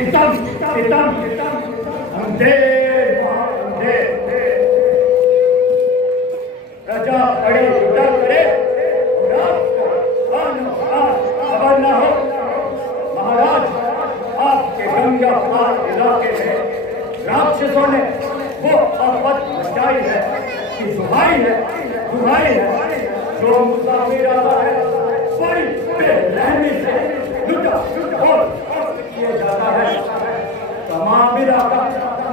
सीतम सीतम अंधे अंधे प्रजा बड़ी युद्ध करे खबर न हो। महाराज, आपके गंगा पार इलाके में राक्षसों ने वो आफत मचाई है कि दुहाई है जो मुसाफिर आता है बड़ी बेरहमी से लुटा और किया जाता है। तमाम इलाका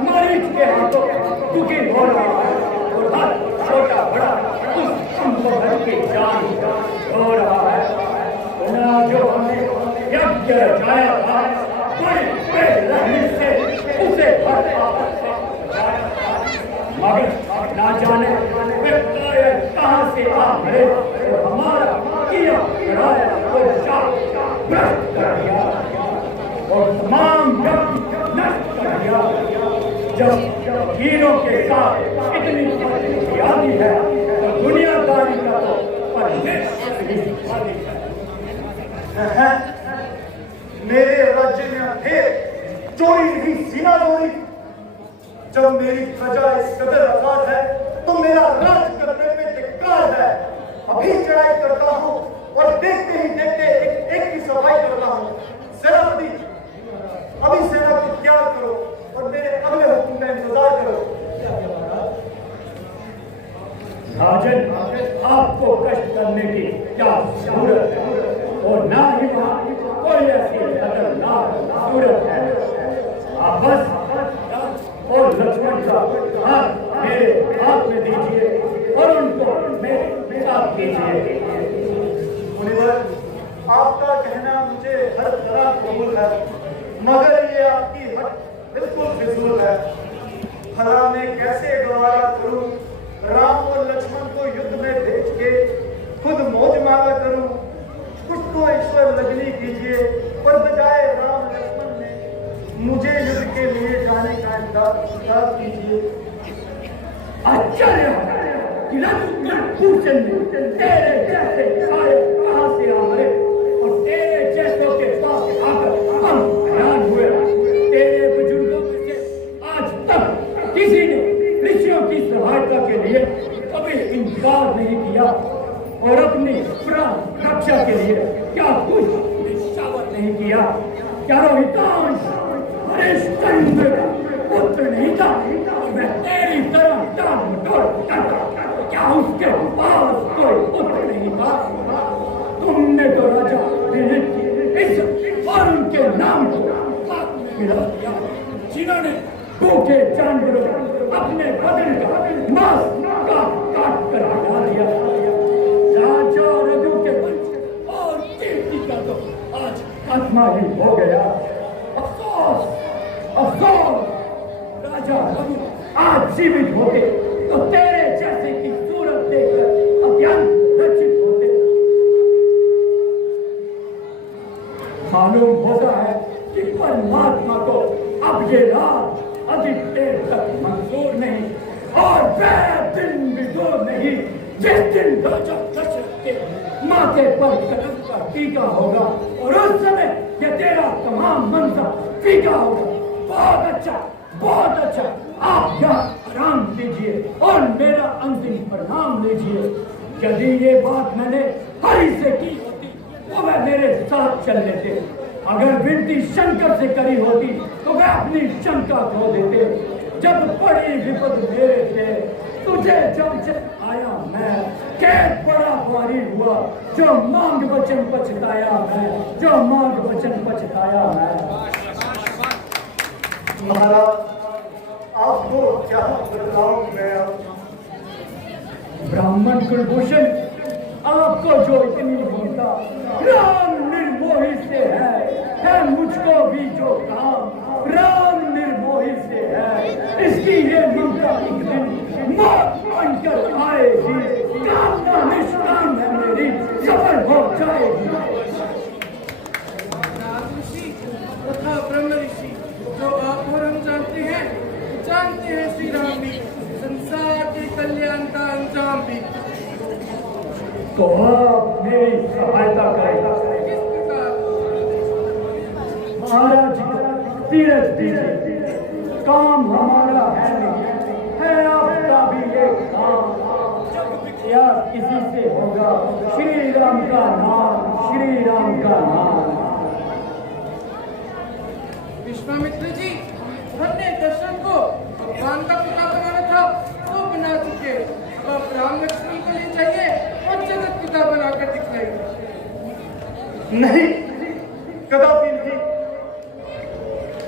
मरीज के हाथों दुखी हो रहा है और हर छोटा बड़ा उस भर की जान हो रहा है। जो हमने यज्ञ रचाया था बड़ी बेरहमी से उसे हर आफत से बचाया था, मगर ना जाने कहां से आ गए और हमारा किया कराया और भ्रष्ट कर दिया और तमाम नष्ट कर दिया। जब हीरों के साथ इतनी आती है तो दुनियादारी का तो है। मेरे राज्य में थे चोरी नहीं सीना चोरी। जब मेरी प्रजा इस कदर आजाद है तो मेरा राज करने में धिक्कार है। अभी चढ़ाई करता हूँ और देखते ही देखते एक की सफाई करता हूँ। सेनापति, अभी सेना को त्याग करो और मेरे अगले हुक्म का इंतजार करो। राजन, आपको कष्ट करने की क्या जरूरत है और ना ही वहाँ कोई ऐसी खतरनाक सूरत है। आप बस और लक्ष्मण का हाथ मेरे हाथ में दीजिए और उनको मेरे साथ दीजिए। मुनिवर, आपका कहना मुझे हर तरह कबूल है, मगर ये आपकी हट बिल्कुल फिजूल है। भला मैं कैसे गवारा करूं राम और लक्ष्मण को युद्ध में भेज के खुद मौज मारा करूं। कुछ तो ईश्वर लगनी कीजिए और बजाय राम लक्ष्मण ने मुझे युद्ध के लिए जाने का इंतजार कीजिए। आश्चर्य तेरे जैसे कहां से आ गए और तेरे जैसों के पास आकर हम हैरान हुए। तेरे बुजुर्गों में से आज तक किसी ने ऋषियों की सहायता के लिए कभी इनकार नहीं किया और अपनी प्राण रक्षा के लिए क्या कुछ निश्चावर नहीं किया। क्या रोहितांश हरिश्चंद्र पुत्र नहीं था? मैं तेरी तरह टांग मटोड़ करता, क्या उसके पास कोई पुत्र नहीं था? तुमने तो राजा दिलीप की इज्जत और उनके नाम को हाथ में गिरा दिया, जिन्होंने भूखे जानवरों अपने बदन का मांस काट कर हटा दिया। राजा रघु के वंश और कीर्ति का तो आज खात्मा ही हो गया। अफसोस अफसोस, राजा रघु आज जीवित होते तो तेरे जैसे की सूरत देखकर अत्यंत लज्जित होते। मालूम होता है कि परमात्मा को अब ये रात अधिक देर तक मंजूर नहीं और वह दिन भी दूर नहीं जिस दिन राजा दशरथ के माथे पर कलम का टीका होगा और उस समय ये तेरा तमाम मंजर फीका होगा। बहुत अच्छा, आप यहाँ आराम कीजिए और मेरा अंतिम प्रणाम लीजिए। यदि ये बात मैंने हरि से की होती तो वह मेरे साथ चल लेते, अगर विनती शंकर से करी होती तो वह अपनी शंका खो देते। जब बड़ी विपद मेरे थे तुझे जब आया मैं, कैद बड़ा भारी हुआ जो मांग वचन पछताया मैं। महाराज, आपको क्या बताऊं मैं? ब्राह्मण कुलभूषण, आपको जो इतनी ममता राम निर्मोही से है मुझको भी जो काम राम निर्मोही से है, इसकी ये ममता एक दिन मौत बनकर आएगी। कामना निष्काम है मेरी, सफल हो जाएगी। ब्रह्म ऋषि जो आप और हम जानते हैं श्री राम भी संसार के कल्याण का अंजाम भी। तो आप मेरी सहायता करें। किस प्रकार? महाराज तीरथ दीजिए। काम हमारा है नहीं, है आपका भी ये काम। या किसी से होगा श्री राम का नाम, श्री राम का नाम। विश्वामित्र जी, हमने दशरथ को भगवान का पिता बनाना था वो बना चुके। अब राम लक्ष्मण को ले जाइए और जगत पिता बनाकर दिखाइए। नहीं, कदापि नहीं।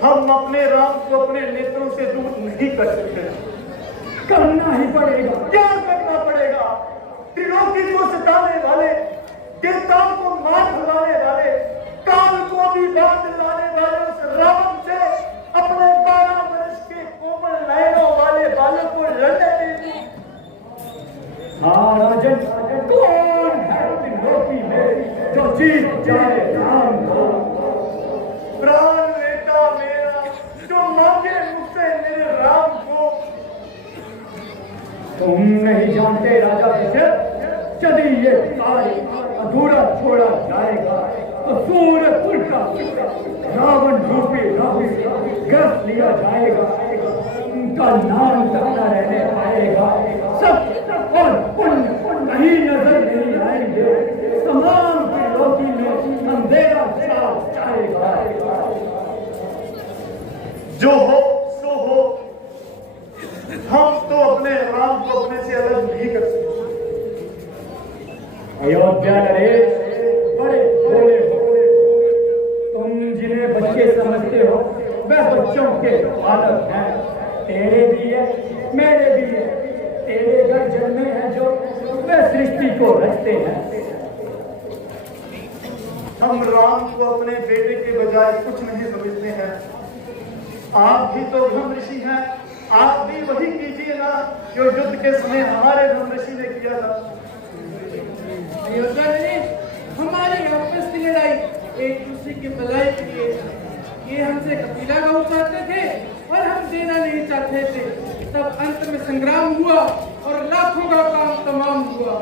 हम अपने राम को अपने नेत्रों से दूर नहीं कर सकते। करना ही पड़ेगा। क्या करना पड़ेगा? त्रिलोकी को सताने वाले, देवताओं को मार भगाने वाले, काल को भी बांध लाने वाले उस रावण से अपने 12 वर्ष के कोमल नयनों वाले बालक को लड़ने देंगे। हाँ राजन, कौन है त्रिलोकी में जो जीत जाए राम को? प्राण बेटा मेरा जो मांगे मुझसे मेरे राम को। तुम नहीं जानते राजा दशरथ, यदि ये कार्य अधूरा छोड़ा जाएगा तो सूरजपुर का रावण रूपी रावण ग्रस्त लिया जाएगा। उनका नाम तक न रहने पाएगा। सब और पुण्य कहीं नजर नहीं आएंगे। तमाम त्रिलोकी में अंधेरा छा जाएगा। जो हो सो हो, हम तो अपने राम को अपने से अलग नहीं कर सकते। अयोध्या नरेश बड़े भोले हो। तुम जिन्हें बच्चे समझते हो वह बच्चों के बालक हैं। तेरे भी है, मेरे भी है। तेरे घर जन्मे हैं जो वह सृष्टि को रचते हैं। हम राम को अपने बेटे के बजाय कुछ नहीं समझते हैं। आप भी तो ब्रह्म ऋषि हैं, आप भी वही कीजिए ना जो युद्ध के समय हमारे ब्रह्म ऋषि ने किया था। अयोध्या नरेश, हमारी आपस की लड़ाई एक दूसरे की भलाई के लिए। ये हमसे कबीला गौ चाहते थे और हम देना नहीं चाहते थे। तब अंत में संग्राम हुआ और लाखों का काम तमाम हुआ।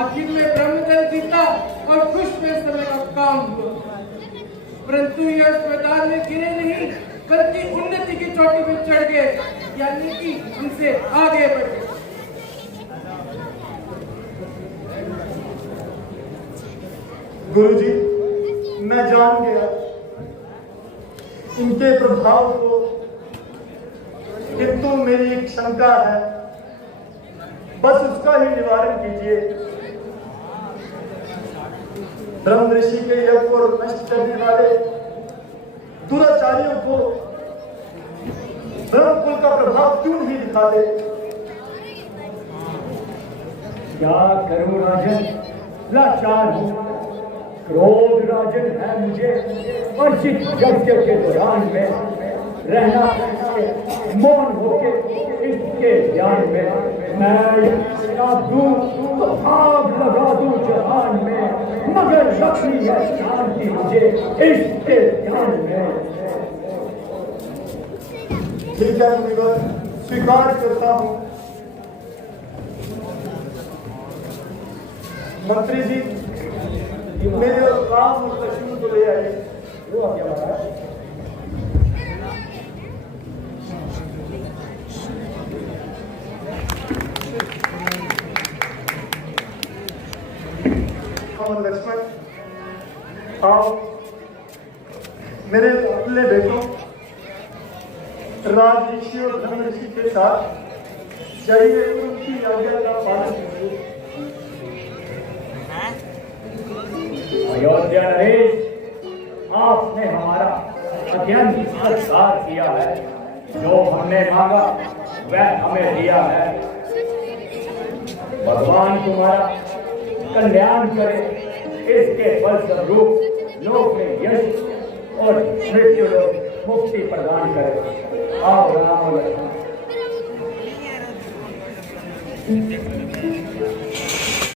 आखिर में ब्रह्मदल जीता और खुश में समय का काम हुआ। परंतु यह अस्पताल में गिरे नहीं बल्कि उन्नति की चोटी पर चढ़ गए, यानी कि हमसे आगे बढ़े। गुरुजी, मैं जान गया इनके प्रभाव को, किंतु मेरी एक शंका है, बस उसका ही निवारण कीजिए। ब्रह्म ऋषि के यज्ञ को नष्ट करने वाले दुराचारियों को ब्रह्मकुल का प्रभाव क्यों नहीं दिखाते? क्या करूं राजन, लाचार हूं। क्रोध राजन है मुझे। वर्षित यज्ञ के दौरान में रहना चाहिए मौन होके इसके ज्ञान में। मैं शराब दूं तो आग लगा दूं जहान में, मगर रखनी है शांति मुझे इसके ज्ञान में। ठीक है मुनिवर, स्वीकार करता हूं। मंत्री जी, मेरे राम और लक्ष्मण को ले आइए। वो आ गया महाराज। और लक्ष्मण, आओ। मेरे अपने बेटों, राज ऋषि और धर्म ऋषि के साथ जाइए, उनकी आज्ञा का पालन कीजिए। अयोध्या नरेश, आपने हमारा अत्यंत सत्कार किया है। जो हमने मांगा वह हमें दिया है। भगवान तुम्हारा कल्याण करे, इसके फलस्वरूप लोक में यश और मृत्यु लोक मुक्ति प्रदान करे। आओ राम लक्ष्मण।